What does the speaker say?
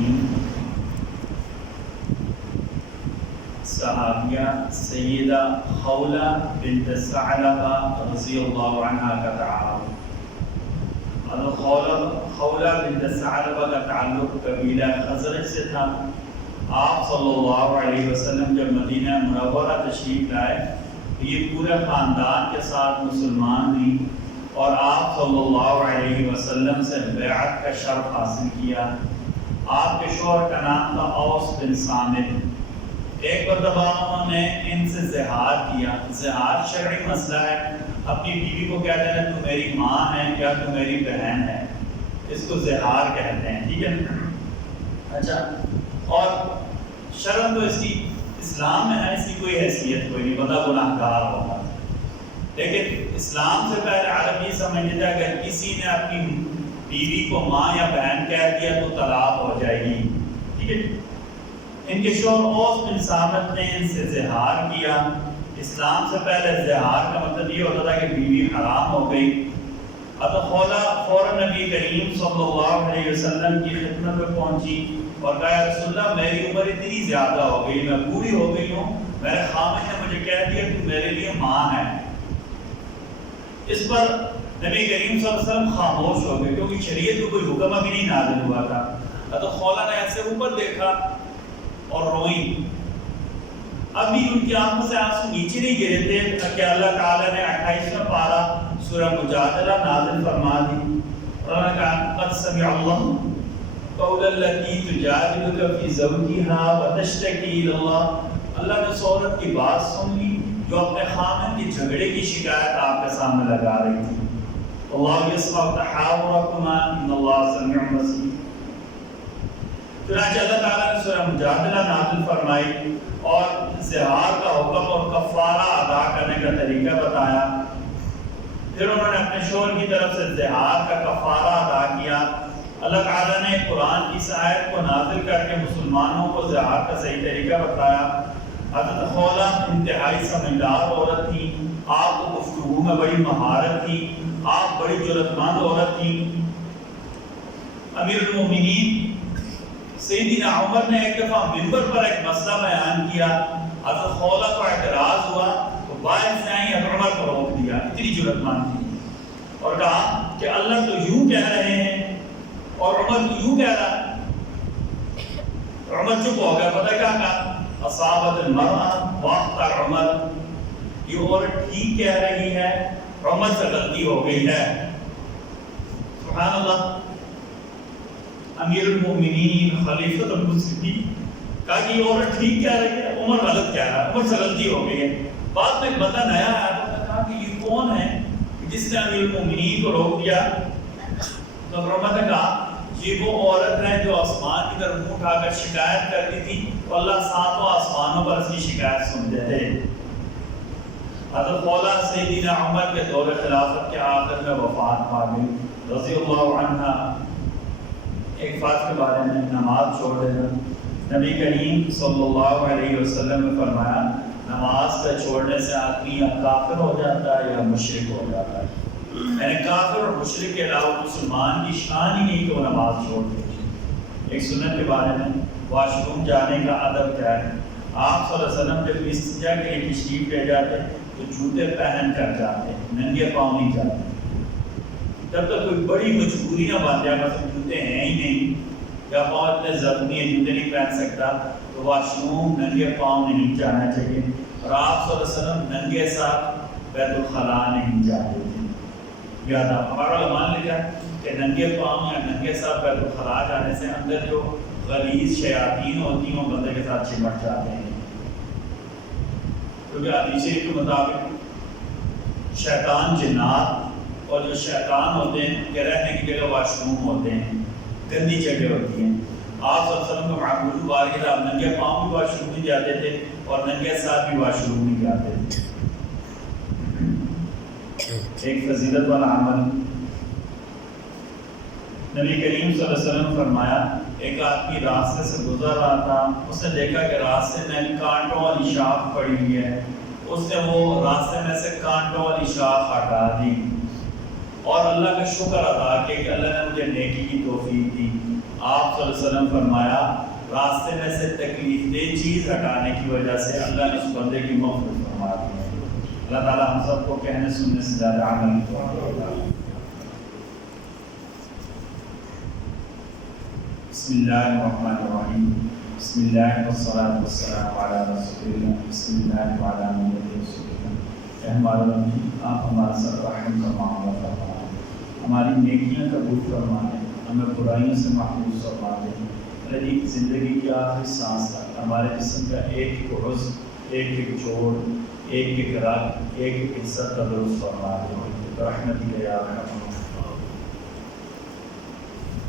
ترین صحابیہ سیدہ خولہ بنت ثعلبہ رضی اللہ عنہا کا تعارف۔ خولہ بنت ثعلبہ کا تعلق قبیلہ خزرج سے تھا۔ آپ صلی اللہ علیہ وسلم جب مدینہ منورہ تشریف لائے تو یہ پورے خاندان کے ساتھ مسلمان ہوئی اور آپ صلی اللہ علیہ وسلم سے بیعت کا شرف حاصل کیا۔ آپ کے شوہر کا نام تھا اوس بن صامت۔ ایک مرتبہ انہوں نے ان سے زہار کیا۔ زہار شرعی مسئلہ ہے، اپنی بیوی کو کہتے ہیں تو میری ماں ہے یا تو میری بہن ہے، اس کو زہار کہتے ہیں، ٹھیک ہے۔ اچھا، اور شرم تو اس کی اسلام میں ہے، اس کی کوئی حیثیت کوئی نہیں، بندہ گناہ گار ہوگا، لیکن اسلام سے پہلے عرب یہ سمجھتے تھے اگر کسی نے اپنی بیوی کو ماں یا بہن کہہ دیا تو طلاق ہو جائے گی، ٹھیک ہے۔ ان کے شوہر اوس بن صامت نے ان سے زہار کیا۔ اسلام سے پہلے زہار کا مطلب یہ ہوتا تھا کہ بیوی حرام ہو گئی۔ حضرت خولہ فوراً نبی کریم صلی اللہ علیہ وسلم کی خدمت میں پہنچی اور کہا یا رسول اللہ میری عمر اتنی زیادہ ہو گئی، میں بوڑھی ہو گئی ہوں، میرے خامد نے مجھے کہہ دیا کہ میرے لیے ماں ہے۔ اس پر نبی کریم صلی اللہ علیہ وسلم خاموش ہو گئے کیونکہ شریعت کو کوئی حکم ابھی نہیں نازل ہوا تھا۔ حضرت خولہ نے ایسے اوپر دیکھا اور روئی۔ ابھی ان کی آنکھوں سے آنسو نیچے نہیں گرے تھے کہ اللہ تعالیٰ نے 28واں پارہ سورہ مجادلہ نازل فرما دی۔ انہوں نے کہا قد سمع اللہ قول التی تجادلک فی زوجہا وتشتکی الی اللہ۔ اللہ نے اس عورت کی بات سن لی جو اپنے خامن کے جھگڑے کی شکایت آپ کے سامنے لگا رہی تھی۔ اللہ یسمع تحاورکما ان اللہ سمیع بصیر۔ چنانچہ اللہ تعالیٰ نے سورہ مجادلہ نازل فرمائی اور زہار کا حکم اور کفارہ ادا کرنے کا طریقہ بتایا۔ پھر انہوں نے اپنے شوہر کی طرف سے زہار کا کفارہ ادا کیا۔ اللہ تعالیٰ نے قرآن کی آیت کو نازل کر کے مسلمانوں کو زہار کا صحیح طریقہ بتایا۔ حضرت خولہ انتہائی سمجھدار عورت تھی، آپ کو گفتگو میں بڑی مہارت تھی، آپ بڑی جرأت مند عورت تھی۔ امیر المومنین سیدنا عمر نے ایک دفعہ منبر پر ایک مسئلہ بیان کیا، حضرت خولہ کو اعتراض ہوا تو باہر سے آئیں حضرت عمر کو روک دیا، اتنی جرأت مند تھی، اور کہا کہ اللہ تو یوں کہہ رہے ہیں اور عمر تو یوں کہہ رہا ہے۔ عمر چپ ہو گیا، پتہ کیا کہا؟ اصابت المرأة واختار عمر، یہ عورت ٹھیک کہہ رہی ہے، عمر سے غلطی ہو گئی ہے۔ سبحان اللہ۔ امیر المومنین خلیفۃ المسلمین کہا کہ یہ عورت ٹھیک کہہ رہی ہے، عمر غلط کہہ رہا ہے، عمر سے غلطی ہو گئی ہے۔ بعد میں ایک بندہ نیا آیا تو نے کہا کہ یہ کون ہے جس نے امیر المومنین کو روک دیا؟ تو عمر نے کہا یہ وہ عورت ہے جو آسمان کی طرف منہ اٹھا کر شکایت کرتی تھی تو اللہ ساتوں آسمانوں پر اس کی شکایت سنتے تھے۔ حضرت خولہ سیدنا عمر کے دور خلافت کے آخر میں وفات پا گئی رضی اللہ عنہ۔ ایک بات کے بارے میں نماز چھوڑ دینا، نبی کریم صلی اللہ علیہ وسلم نے فرمایا نماز کا چھوڑنے سے آدمی یا کافر ہو جاتا ہے یا مشرک ہو جاتا ہے۔ یعنی کافر اور مشرک کے علاوہ مسلمان کی شان ہی نہیں کہ وہ نماز چھوڑ دے۔ ایک سنت کے بارے میں واش روم جانے کا ادب کیا ہے؟ آپ صلی اللہ علیہ وسلم جب استنجا کے لیے تشریف لے جاتے تو جوتے پہن کر جاتے، ننگے پاؤں نہیں جاتے۔ جب تک کوئی بڑی مجبوری نہ بن جائے، مثلا جوتے ہیں ہی نہیں یا پاؤں اتنے زخمی ہیں جوتے نہیں پہن سکتا تو واش روم ننگے پاؤں نہیں جانا چاہیے۔ اور آپ صلی اللہ علیہ وسلم ننگے ساتھ بیت الخلاء نہیں جاتے تھے۔ یاد ہمارا علماء نے لکھا کہ ننگے پاؤں یا ننگے ساتھ بیت الخلاء جانے سے اندر جو غلیظ شیاطین ہوتی ہیں وہ بندے کے ساتھ چمٹ جاتے ہیں، کیونکہ حدیث شریف کے مطابق شیطان جنات اور جو شیطان ہوتے ہیں ان کے رہنے کی جگہ واش روم ہوتے ہیں، گندی جگہ ہوتی ہیں۔ آپ صلی اللہ علیہ وسلم کو معمول بار کے آپ ننگے پاؤں بھی واش روم نہیں جاتے تھے اور ننگے ساتھ بھی واش روم نہیں جاتے تھے۔ ایک فضیلت والا عمل، نبی کریم صلی اللہ علیہ وسلم فرمایا ایک آدمی راستے سے گزر رہا تھا، اس نے دیکھا کہ راستے میں کانٹوں والی شاخ پڑی ہوئی ہے، اس نے وہ راستے میں سے کانٹوں والی شاخ ہٹا دی اور اللہ کا شکر ادا کیا کہ اللہ نے مجھے نیکی کی توفیق دی۔ آپ صلی اللہ علیہ وسلم فرمایا راستے میں سے تکلیف دہ چیز ہٹانے کی وجہ سے اللہ نے اس بندے کی مغفرت فرما دی ہے۔ اللہ تعالیٰ ہم سب کو کہنے سننے سے زیادہ عمل کی توفیق عطا فرمائے۔ بسم اللہ الرحمن الرحیم، بسم اللہ والصلاة والسلام علی رسول اللہ، بسم اللہ وعلی آلہ رسول اللہ۔ اے ہمارے رب، آپ ہمارا سب رحم کا معاملہ فرمائیں، ہماری نیکیاں قبول فرمائیں، ہمیں برائیوں سے محفوظ فرمائیں۔ میری زندگی کی آخری سانس تک ہمارے جسم کا ایک ایک عضو، ایک ایک جوڑ، ایک ایک رگ، ایک ایک حصہ تندرست فرما دیں، رحمتک یا ارحم الراحمین۔